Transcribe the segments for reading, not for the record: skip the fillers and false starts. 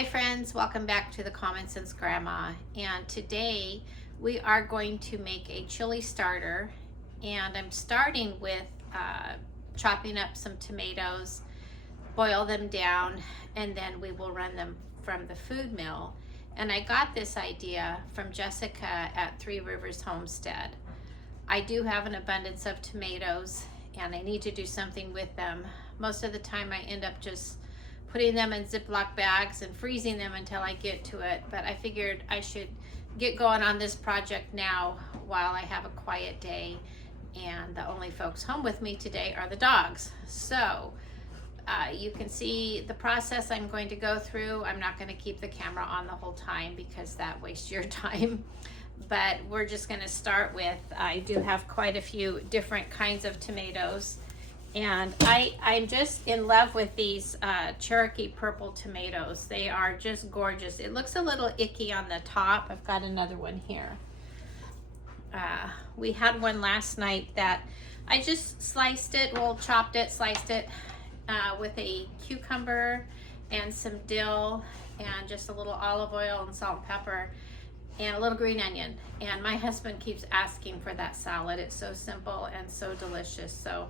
Hi friends, welcome back to the Common Sense Grandma, and today we are going to make a chili starter, and I'm starting with chopping up some tomatoes, boil them down, and then we will run them from the food mill. And I got this idea from Jessica at Three Rivers Homestead. I do have an abundance of tomatoes and I need to do something with them. Most of the time I end up just putting them in Ziploc bags and freezing them until I get to it, but I figured I should get going on this project now while I have a quiet day, and the only folks home with me today are the dogs. So you can see the process I'm going to go through. I'm not going to keep the camera on the whole time because that wastes your time, but we're just going to start with, I do have quite a few different kinds of tomatoes. And I'm just in love with these Cherokee purple tomatoes. They are just gorgeous. It looks a little icky on the top. I've got another one here. We had one last night that I just sliced it, chopped it, sliced it with a cucumber and some dill and just a little olive oil and salt and pepper and a little green onion. And my husband keeps asking for that salad. It's so simple and so delicious. So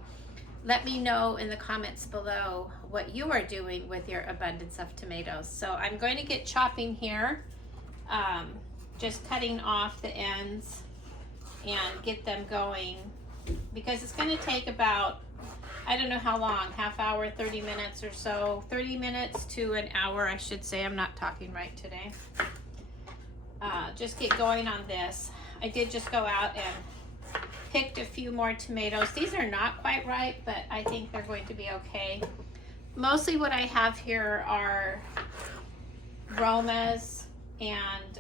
let me know in the comments below what you are doing with your abundance of tomatoes. So I'm going to get chopping here, just cutting off the ends and get them going, because it's going to take about, I don't know how long, half hour, 30 minutes or so, 30 minutes to an hour, I should say. I'm not talking right today. Just get going on this. I did just go out and picked a few more tomatoes. These are not quite ripe, but I think they're going to be okay. Mostly what I have here are Romas and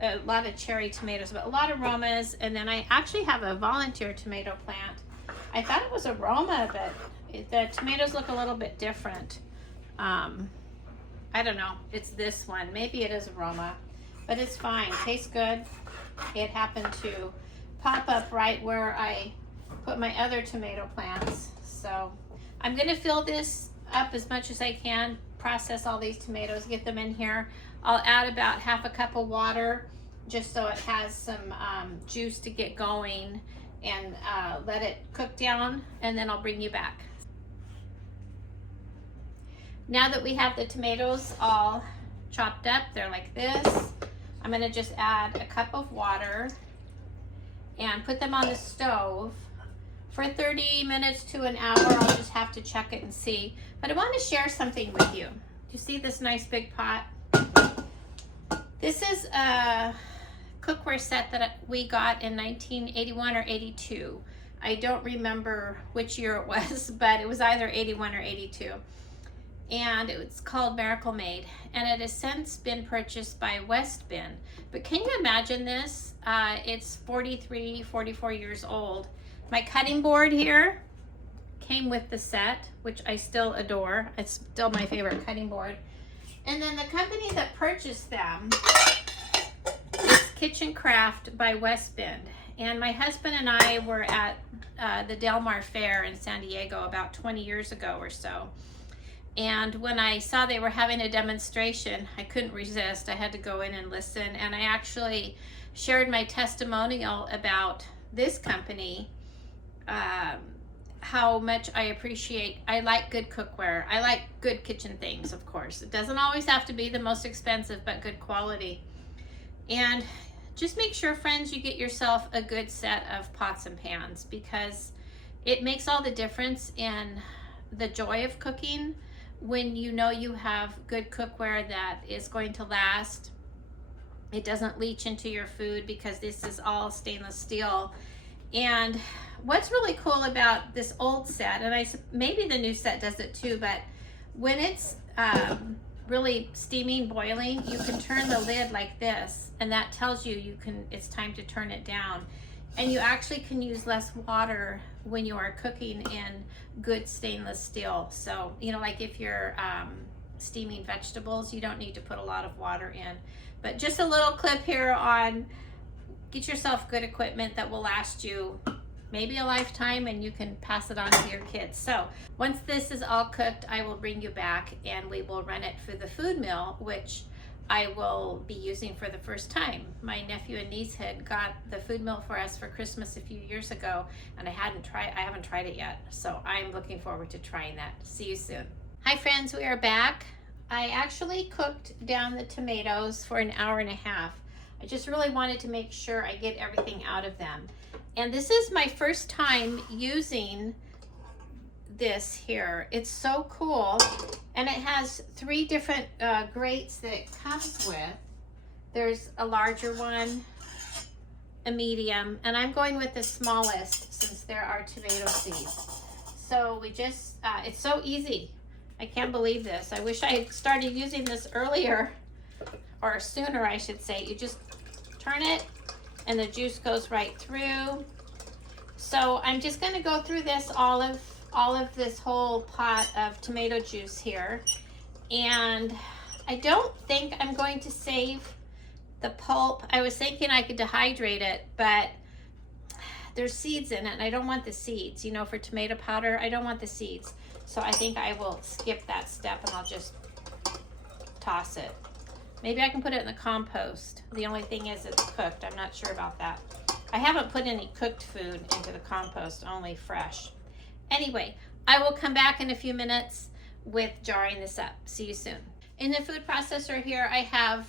a lot of cherry tomatoes, but a lot of Romas. And then I actually have a volunteer tomato plant. I thought it was a Roma, but the tomatoes look a little bit different. I don't know. It's this one. Maybe it is a Roma, but it's fine. Tastes good. It happened to pop up right where I put my other tomato plants. So I'm going to fill this up as much as I can, process all these tomatoes, get them in here. I'll add about half a cup of water just so it has some juice to get going, and let it cook down, and then I'll bring you back. Now that we have the tomatoes all chopped up, they're like this, I'm going to just add a cup of water and put them on the stove for 30 minutes to an hour. I'll just have to check it and see. But I want to share something with you. You see this nice big pot? This is a cookware set that we got in 1981 or 82. I don't remember which year it was, but it was either 81 or 82. And it's called Miracle Made, and it has since been purchased by Westbin. But can you imagine this? It's 43, 44 years old. My cutting board here came with the set, which I still adore. It's still my favorite cutting board. And then the company that purchased them is Kitchen Craft by Westbin. And my husband and I were at the Del Mar Fair in San Diego about 20 years ago or so. And when I saw they were having a demonstration, I couldn't resist. I had to go in and listen. And I actually shared my testimonial about this company, how much I appreciate. I like good cookware. I like good kitchen things, of course. It doesn't always have to be the most expensive, but good quality. And just make sure, friends, you get yourself a good set of pots and pans, because it makes all the difference in the joy of cooking when you know you have good cookware that is going to last. It doesn't leach into your food because this is all stainless steel. And what's really cool about this old set, and maybe the new set does it too, but when it's really steaming, boiling, you can turn the lid like this, and that tells you it's time to turn it down. And you actually can use less water when you are cooking in good stainless steel. So, you know, like if you're steaming vegetables, you don't need to put a lot of water in. But just a little clip here on get yourself good equipment that will last you maybe a lifetime, and you can pass it on to your kids. So once this is all cooked, I will bring you back and we will run it for the food mill, which I will be using for the first time. My nephew and niece had got the food mill for us for Christmas a few years ago, and I haven't tried it yet. So I'm looking forward to trying that. See you soon. Hi friends, we are back. I actually cooked down the tomatoes for an hour and a half. I just really wanted to make sure I get everything out of them. And this is my first time using this here. It's so cool. And it has 3 different grates that it comes with. There's a larger one, a medium, and I'm going with the smallest since there are tomato seeds. So we just, it's so easy. I can't believe this. I wish I had started using this earlier, or sooner I should say. You just turn it and the juice goes right through. So I'm just going to go through this all of this whole pot of tomato juice here, and I don't think I'm going to save the pulp. I was thinking I could dehydrate it, but there's seeds in it and I don't want the seeds. You know, for tomato powder, I don't want the seeds. So I think I will skip that step and I'll just toss it. Maybe I can put it in the compost. The only thing is it's cooked. I'm not sure about that. I haven't put any cooked food into the compost, only fresh. Anyway, I will come back in a few minutes with jarring this up. See you soon. In the food processor here, I have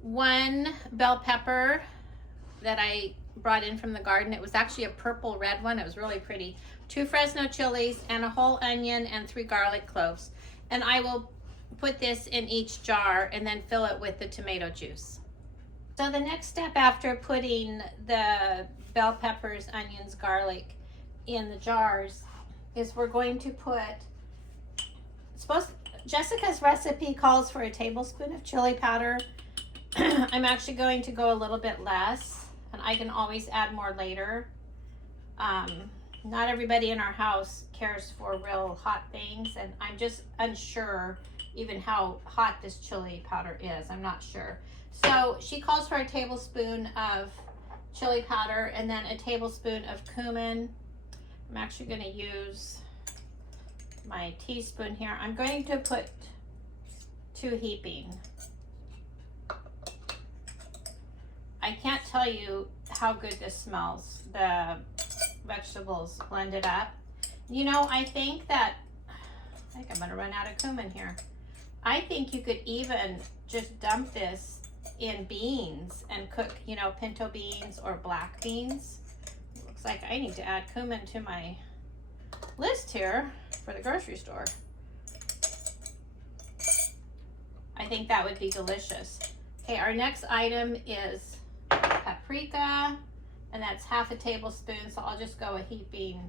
1 bell pepper that I brought in from the garden. It was actually a purple red one. It was really pretty. 2 Fresno chilies and a whole onion and 3 garlic cloves. And I will put this in each jar and then fill it with the tomato juice. So the next step after putting the bell peppers, onions, garlic in the jars is we're going to put, Jessica's recipe calls for a tablespoon of chili powder. I'm actually going to go a little bit less, and I can always add more later. Not everybody in our house cares for real hot things, and I'm just unsure even how hot this chili powder is. I'm not sure. So she calls for a tablespoon of chili powder and then a tablespoon of cumin. I'm actually going to use my teaspoon here. I'm going to put 2 heaping. I can't tell you how good this smells. The vegetables blended up. You know, I think I'm going to run out of cumin here. I think you could even just dump this in beans and cook, you know, pinto beans or black beans. Looks like I need to add cumin to my list here for the grocery store. I think that would be delicious. Okay, our next item is paprika, and that's half a tablespoon, so I'll just go a heaping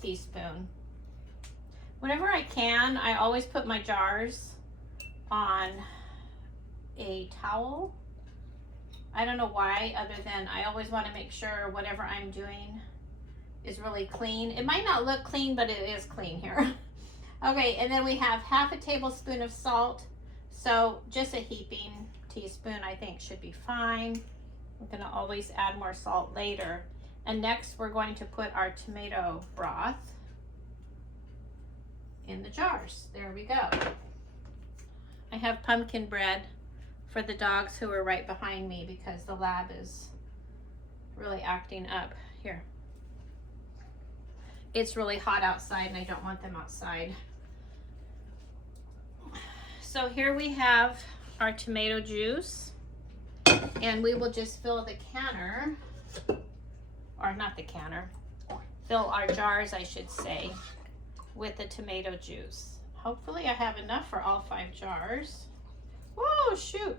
teaspoon. Whenever I can, I always put my jars on a towel. I don't know why, other than I always want to make sure whatever I'm doing is really clean. It might not look clean, but it is clean here. Okay, and then we have half a tablespoon of salt. So just a heaping teaspoon I think should be fine. I'm going to always add more salt later. And next we're going to put our tomato broth in the jars. There we go. I have pumpkin bread for the dogs who are right behind me because the lab is really acting up. Here. It's really hot outside and I don't want them outside. So here we have our tomato juice, and we will just fill the canner, or not the canner, fill our jars, I should say, with the tomato juice. Hopefully I have enough for all 5 jars. Whoa, shoot.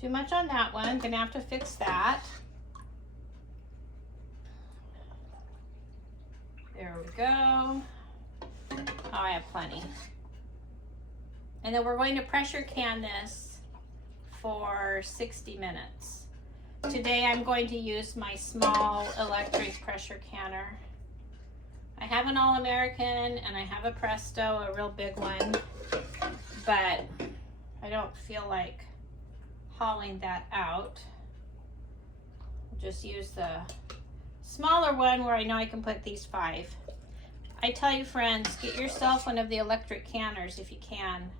Too much on that one. I'm gonna have to fix that. There we go. Oh, I have plenty. And then we're going to pressure can this for 60 minutes. Today I'm going to use my small electric pressure canner. I have an All-American and I have a Presto, a real big one, but I don't feel like hauling that out. I'll just use the smaller one where I know I can put these 5. I tell you, friends, get yourself one of the electric canners if you can.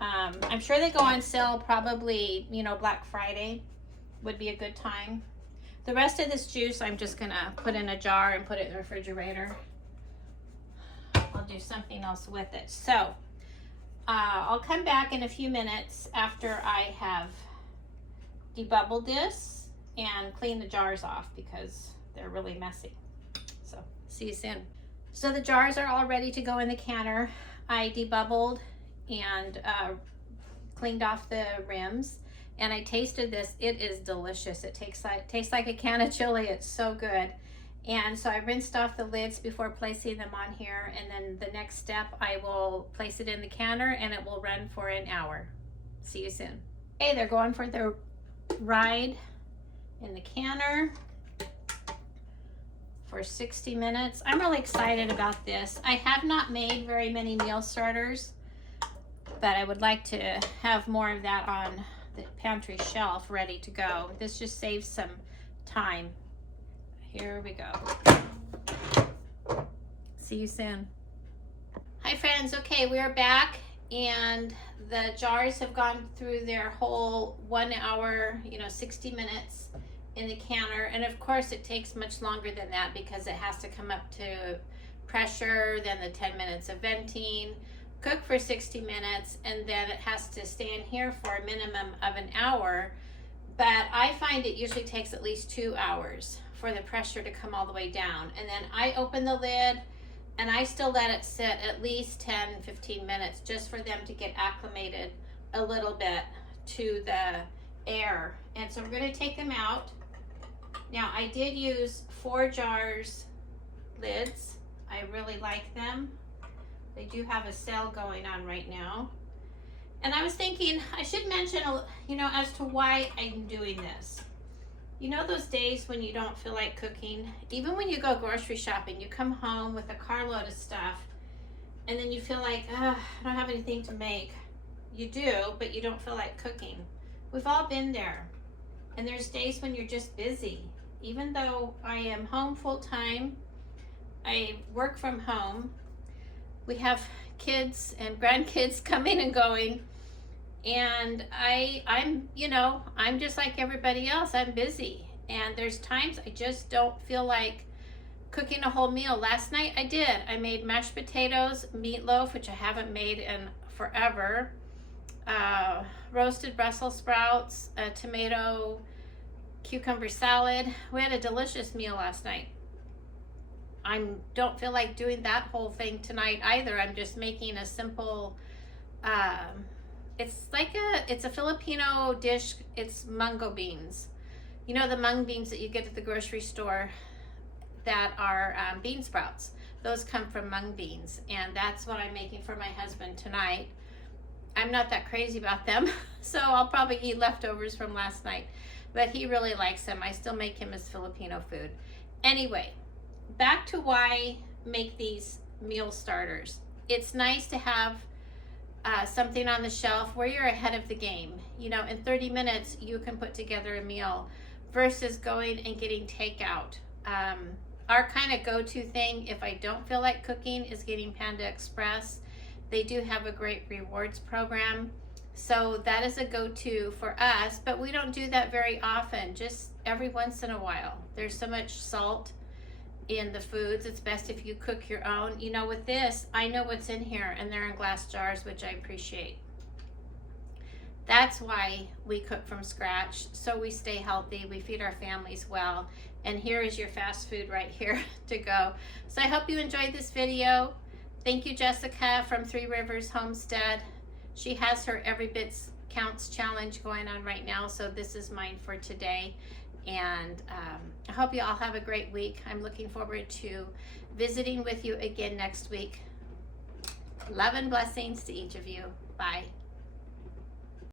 I'm sure they go on sale probably, you know, Black Friday would be a good time. The rest of this juice I'm just gonna put in a jar and put it in the refrigerator. I'll do something else with it. So I'll come back in a few minutes after I have debubbled this and clean the jars off because they're really messy. So see you soon. So the jars are all ready to go in the canner. I debubbled and cleaned off the rims, and I tasted this. It is delicious. It tastes like a can of chili. It's so good. And so I rinsed off the lids before placing them on here, and then the next step I will place it in the canner and it will run for an hour. See you soon. Okay, they're going for their ride in the canner for 60 minutes. I'm really excited about this. I have not made very many meal starters, but I would like to have more of that on the pantry shelf ready to go. This just saves some time. Here we go. See you soon. Hi friends, okay, we are back and the jars have gone through their whole 1 hour, 60 minutes in the canner. And of course it takes much longer than that because it has to come up to pressure, then the 10 minutes of venting, cook for 60 minutes, and then it has to stay in here for a minimum of an hour. But I find it usually takes at least 2 hours for the pressure to come all the way down. And then I open the lid and I still let it sit at least 10-15 minutes just for them to get acclimated a little bit to the air. And so we're going to take them out. Now I did use 4 jars lids. I really like them. They do have a sale going on right now. And I was thinking I should mention, as to why I'm doing this. You know those days when you don't feel like cooking? Even when you go grocery shopping, you come home with a carload of stuff and then you feel like, I don't have anything to make. You do, but you don't feel like cooking. We've all been there. And there's days when you're just busy. Even though I am home full time, I work from home. We have kids and grandkids coming and going. And I'm just like everybody else. I'm busy. And there's times I just don't feel like cooking a whole meal. Last night I did. I made mashed potatoes, meatloaf, which I haven't made in forever, roasted Brussels sprouts, a tomato, cucumber salad. We had a delicious meal last night. I don't feel like doing that whole thing tonight either. I'm just making a simple, it's a Filipino dish. It's mungo beans. You know the mung beans that you get at the grocery store that are bean sprouts. Those come from mung beans, and that's what I'm making for my husband tonight. I'm not that crazy about them, so I'll probably eat leftovers from last night, but he really likes them. I still make him as Filipino food. Anyway, back to why make these meal starters. It's nice to have something on the shelf where you're ahead of the game. In 30 minutes you can put together a meal versus going and getting takeout. Our kind of go-to thing if I don't feel like cooking is getting Panda Express. They do have a great rewards program, so that is a go-to for us, but we don't do that very often, just every once in a while. There's so much salt in the foods. It's best if you cook your own. With this, I know what's in here, and they're in glass jars, which I appreciate. That's why we cook from scratch, so we stay healthy, we feed our families well, and here is your fast food right here to go. So I hope you enjoyed this video. Thank you, Jessica from 3 Rivers Homestead. She has her Every Bit Counts challenge going on right now, so this is mine for today. And I hope you all have a great week. I'm looking forward to visiting with you again next week. Love and blessings to each of you. Bye.